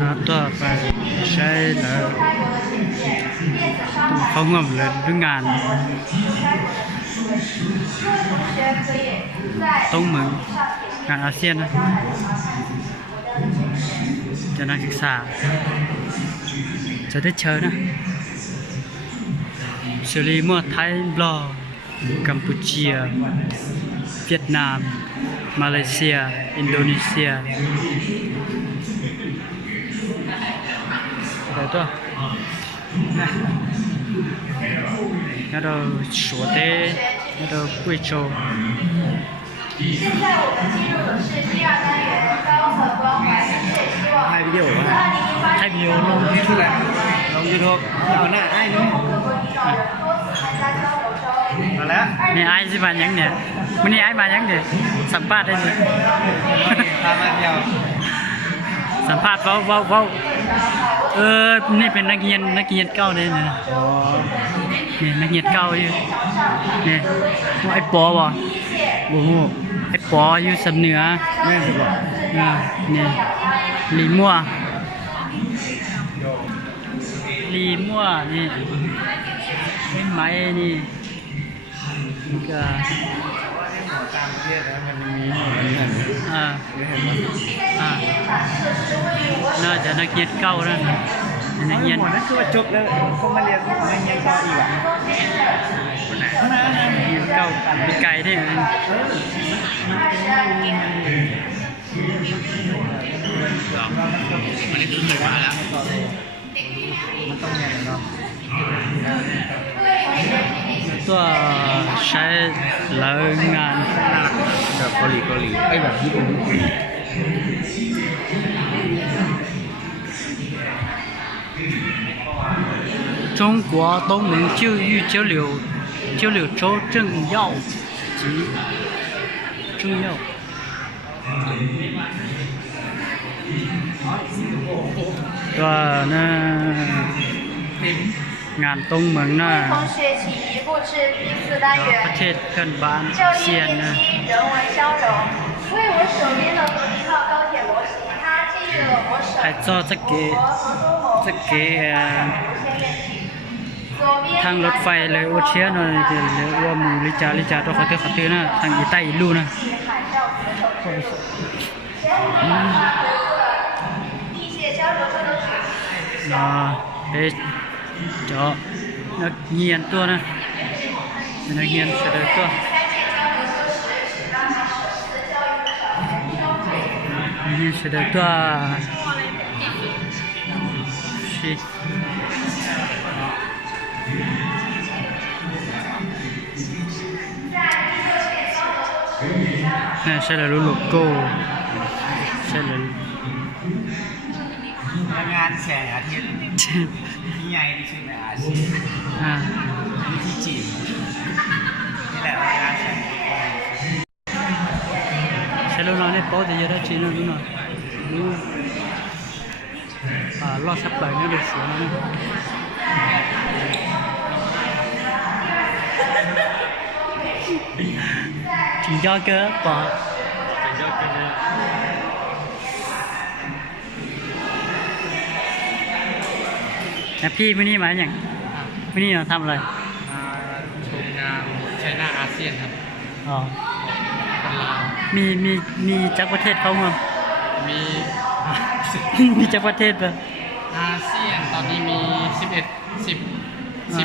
nó to phải sẽ là không ngầm là đứng ngàn tông mừng ngàn ASEAN cho năngศึกษาจะได้เชิญนะซีรีส์มั่วไทยบลอกัมพูชีเวียดนามมาเลเซียอินโดนีเซียได้ตัว那都说的，那都贵州。现在我们进入的是第二单元高层关怀深切希望。拍 video 吗？拍 video ลง YouTube เลยลง YouTube เอาหน้าไอ้เนาะมาแล้วนี่ไอ้สิมายังเนี่ยวันนี้ไอ้มายังเนี่ยสัมภาษณ์ได้เลยตามมาเดียวสัมภาษณ์เว้านี่เป็นนักเรียนเก่าเลยนะนี่นักเรียนเก่าอยู่นี่ไอ้ปอบ่โอ้โหไอ้ปออยู่สำเหนือแม่นบ่นี่ลีมั่วนี่เป็นไม้นี่ก็ตามประเทศแล้วมันมีน่าจะนักเรียนเก่าแล้วนักเรียนนั่นคือว่าจบแล้วเขามาเรียนนักเรียนต่ออีกอ่ะนักเรียนเก่าไปไกลได้เลยมันนี่คือมาแล้วมันต้องยังไงเนาะตัวใช้เลิกงานแบบเกาหลีไอ้แบบญี่ปุ่น中国东盟就业交流州政要及重要ตัวน่ะงานตรงเมืองน่ะประเทศเพื่อนบ้านเซียนนะ还做这个ทางรถไฟเลยโอเชียนเลยเดี๋ยวว่ามูลิจาตัวเขาเตือนนะทางอีใต้อีลูนะเอ๊ะเจาะนักเรียนตัวนะนักเรียนเสด็จตัวนี่เสด็จตัวสินี่ใช่แล้วโลโก้ใช่แล้วงานแสงอาทิตย์ที่ใหญ่ที่สุดในอาเซียนที่จีนนี่แหละงานแสงใช่แล้วเราเนี่ยโป๊ะแต่ยังได้จีนแล้วดูหน่อยดูรอดสับไปเนี่ยเด็กสวยนะถึงยอดเกินป่ะนะพี่วันนี้มาอย่างวันนี้เราทำอะไรชมงานไชน่าอาเซียนครับอ๋อมีจากประเทศเขามั้งมีจากประเทศปะอาเซียนตอนนี้มี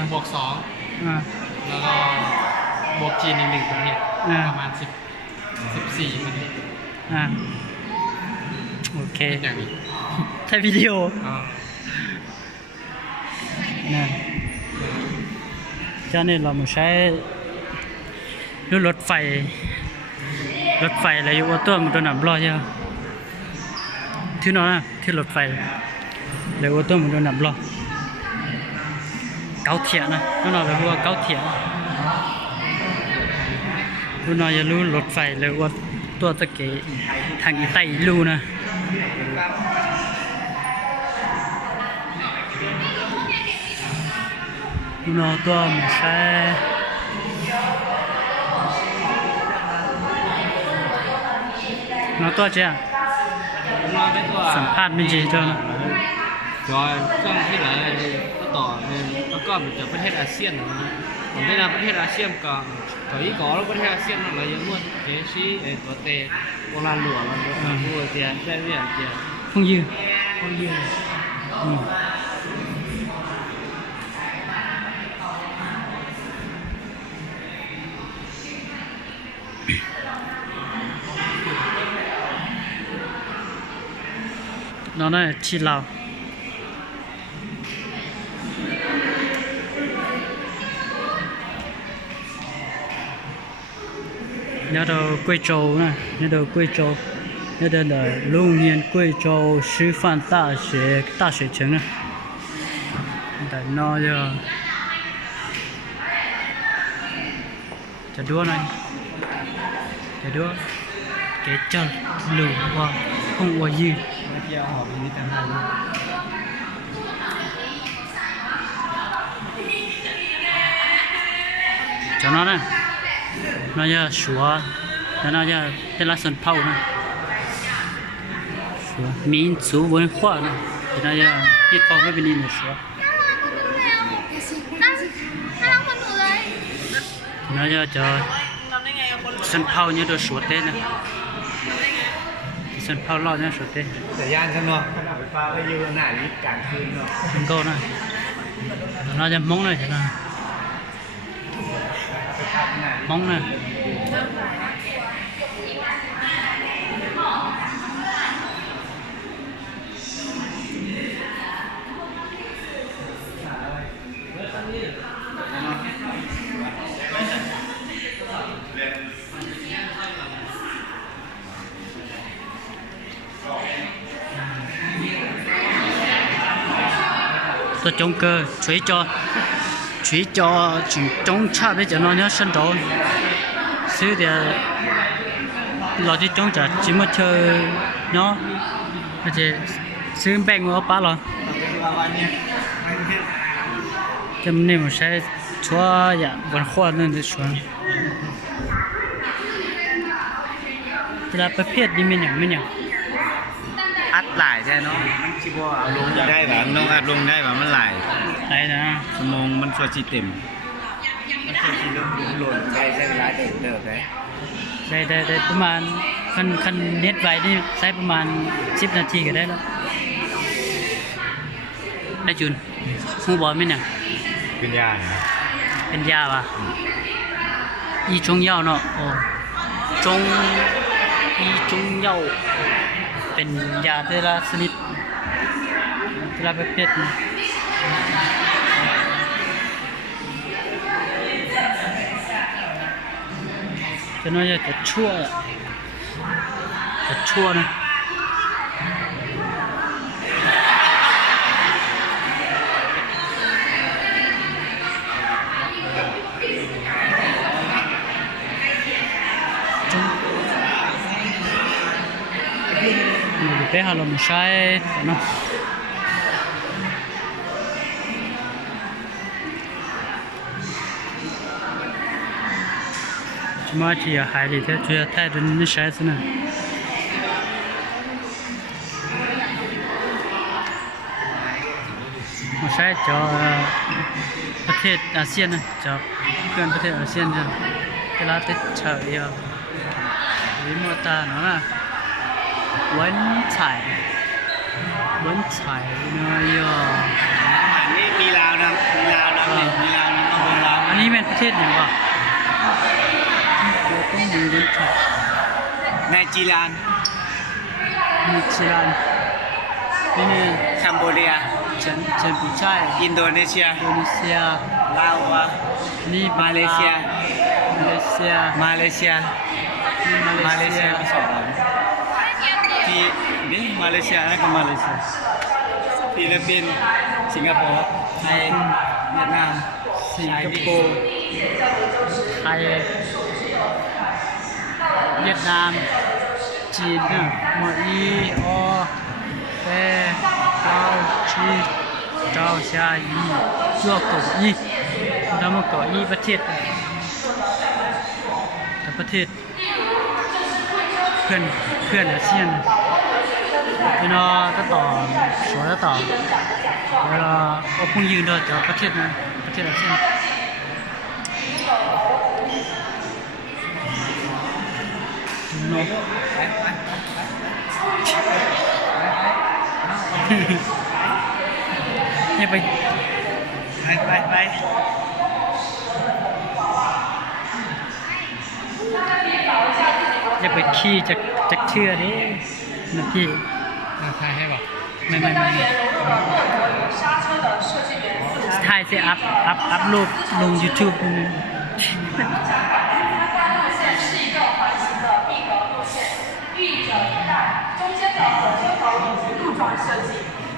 10 บวก 2แล้วก็บวกจีนอีก1ประเทศประมาณ14ประเทศโอเคอย่างนี้ใช้วิดีโอนะcho nên là mình sẽ đưaรถไฟอะไรอยู่ว่าตัวมันตัวหนำรอใช่ไหมที่นั่นนะที่รถไฟเลยว่าตัวมันตัวหนำรอเกาเทียนะนั่นเราเลยว่าเกาเทียทุนนอยรู้รถไฟเลยว่าตัวตะเกียทางอีใต้รู้นะnó có một xe nó to chưaสัมภาษณ์ไม่จีเจ้านะ จอยช่วงที่ไหนก็ต่อแล้วก็จากประเทศอาเซียนนะผมได้นำประเทศอาเซียนก็อีกก่อแล้วประเทศอาเซียนอะไรอย่างเมื่อเจซีตัวเตโบราณหลวงเราดูเตียได้เรื่องเตีย không dư คนยืน ừ. Nó là chi lào nhớ đầu Quý Châu nè nhớ đầu Quý Châu nhớ đầu là Long Niên Quý Châu sư phạm đại学城nè tại nó giờ chả đua này chả đua cái chân lù qua không qua gì giờ họ bị tàn hại cho nó nè nó giờ sủa cho nó giờ tên là sân phau nè sủa民族文化nè thì nó giờ biết con với bên đi là sủa nó giờ chờ sân phau như đồ sủa tên nè sân phau lo nhá sủa tên แต่ย่านฉันเนาะฟ้าไปยืนหน้าลิฟต์กลางคืนเนาะ sân câu nè nó giờ móng này thế nào móng nè tôi chống cơ chuối cho chúng chống cha bây giờ nó nhớ sân đấu xứ thì lo đi chống trả chỉ một chơi nó thì xứ bèn ở ba lo cho nên mình sẽ chúa dạ văn hóa nên để chúa thì làประเภทนี้มันอย่าง อัดหลายใช่เนาะมันชิบเอาลงได้แบบน้องอัดลงได้แบบมันหลาย ไหนนะ สมองมันสวดชีเต็มมันสวดชีหล่นได้ใช้เวลาเติบได้ประมาณคันเน็ตไว้นี่ใช้ประมาณ10 นาทีก็ได้แล้วได้จุนฮู้บ่แม่นหยัง เป็นยานะ เป็นยาป่ะอีจงเย่าเนาะโอ้อีจงเย่าเป็นยาแต่ละชนิดแต่ละประเภทนะจะน้อยจะชั่วนะไปหาลมใช้เนาะมาที่หายเลยช่วยถ่ายดูนี่ใช้สินะมาใช้จอประเทศอาเซียนนะจอเพื่อนประเทศอาเซียนจ้ะเวลาติดเฉยอ่ะวิโมตาเนาะ文采呢哟นี่มีลาวนะมีลาวนะมีลาวนะต้องเป็นลาว อันนี้เป็นประเทศไหนวะต้องมี文采ในจีรัน นิวซีแลนด์นี่ คัมโบเดียเฉินปีใช่ อินโดนีเซีย อินโดนีเซีย ลาววะ นี่ มาเลเซีย มาเลเซีย มาเลเซียสองที่นี่มาเลเซียนั่นก็มาเลเซียฟิลิปปินส์สิงคโปร์ไทยเวียดนาม สิงคโปร์ไทยเวียดนามจีนนะมออีออแปลาวจีนเจ้าชายีจั่วเกาอีทำมาเกาอีประเทศแต่ประเทศ เพื่อนอาเซียนเป็นก็ต่อสวยต่อแล้วก็พุ่งยืนด้วยจากประเทศนะประเทศอาเซียนโน้เนี่ยไปอย่าไปขี้จากเชื่อดินะพี่ ใช่ให้ป่ะ ไม่ถ่ายเสร็จอัพรูปลง YouTube นี่ 寓意着一带，中间的火车头以及路状设计，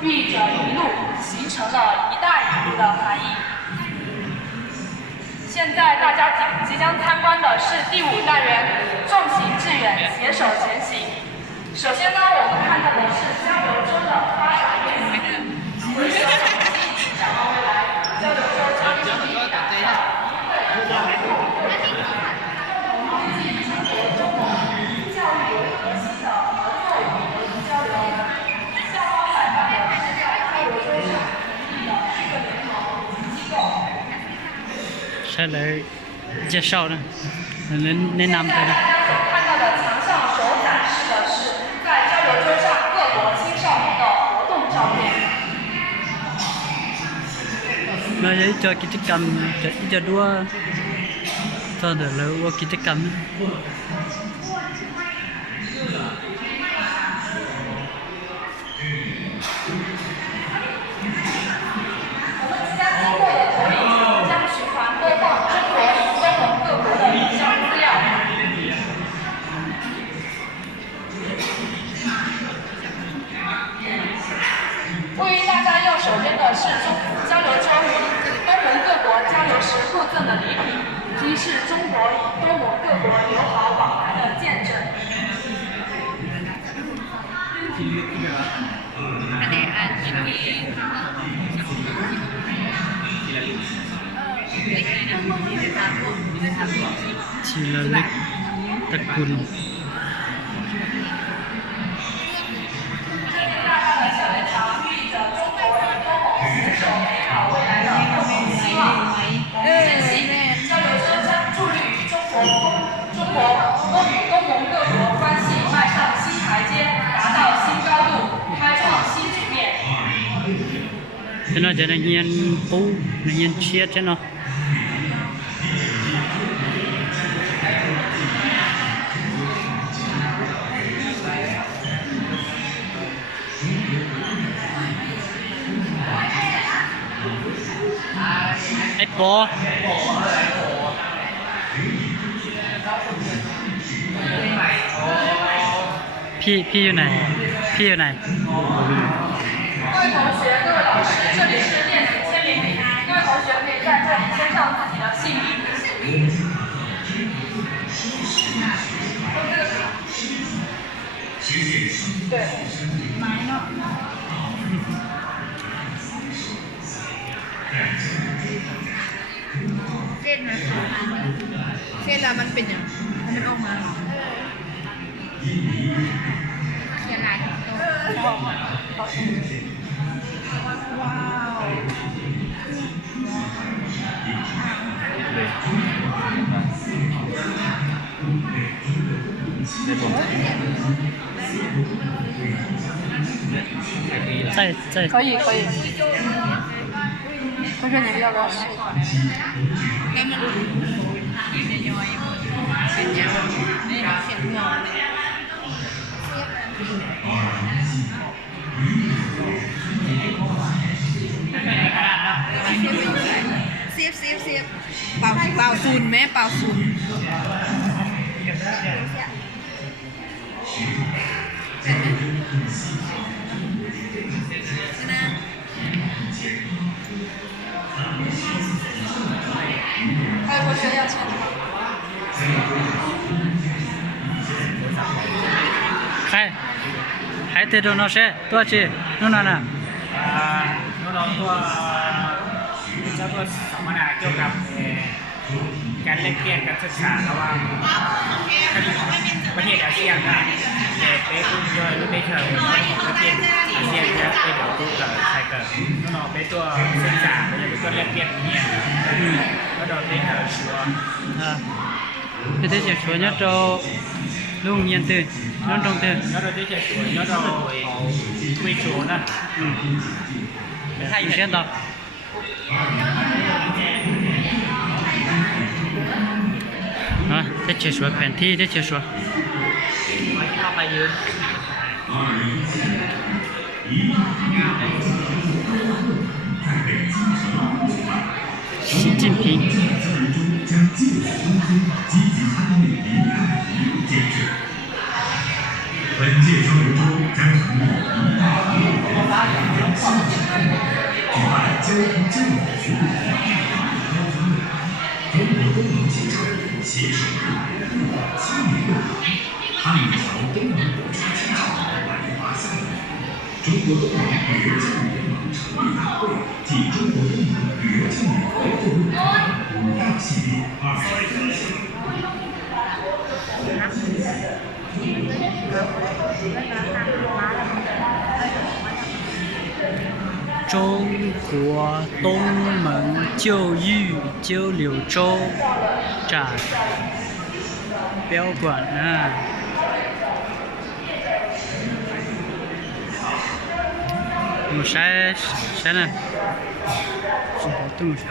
寓意着一路，形成了一带一路的含义。现在大家即将参观的是第5单元重型致远，携手前行。首先呢，我们看到的是交流州的发展原因，其实展望未来，交流州将是一个ใช่เลย介绍呢แนะนำไปนะ看到的墙上手展示的是在交流州上各国青少年的活动照片。เราจะเจอกิจกรรมจะดูว่าตอนเดี๋ยวเราว่ากิจกรรม位于大家右手边的是交流州东盟各国交流时互赠的礼品，即是中国与东盟各国友好往来的见证。ทีละเล็กตระกูลcho nóจะเงียนปูเงียนเชียดใช่เนาะไอ้ปอพี่อยู่ไหนพี่อยู่ไหน各位同学、各位老师，这里是电子签名，各位同学可以在这里签上自己的姓名。对。เส้นแล้วมันเป็นอย่างมันออกมาเขียนลายถึงตัวว้าว在可以。同学，你们要不要试？แล้วมันเป็นย้อยเป็นยาวเขียนหัวเสียบเป่าฝุ่นไหมเป่าฝุ่น还有同学要签吗？还得着那些多少弄哪呢？น้องๆตัวจะก็สัมมนาเกี่ยวกับ การแลกเปลี่ยนการศึกษาระหว่างประเทศอาเซียนนะแต่เป็นย่อยหรือไม่เชิงประเทศอาเซียนจะเป็นตัวตู้กับไทยกับน้องเป็นตัวศึกษาเป็นตัวแลกเปลี่ยนเนี่ยก็โดนเป็นชัวร์ thế thế chỉ số nhất cho luôn nhiên từ nó trong từ nó rồi cái chuột nó rồi quy chuột nè hay sẽ đọc đó thế chỉ số phản thi thế chỉ số เข้าไปยืน 习近平本届交流周将成立举办交通教育服务中国东盟建设携手日本青年论坛汉朝东盟国家机场文化项目中国东盟旅游教育联盟成立大会暨中国东盟旅游教育合作论坛5大系列中国东盟教育交流周展标馆啊，我谁呢？是活动啥？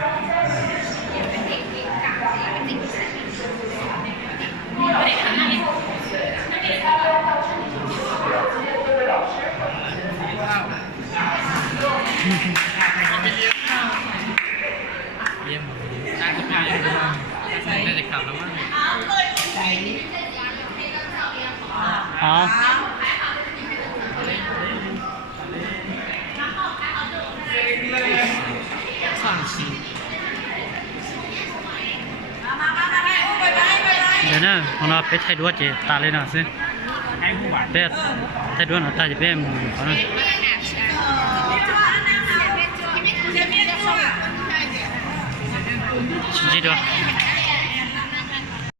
เยี่ยมน่าจะไปน่าจะกลับแล้วมั้ง 好。上期 เดี๋ยวนะของเราไปไทยด้วยเจตาเลยนะสิเป็ดไทยด้วยเราตาจะเป็นหมูเขานะชิจิด้วย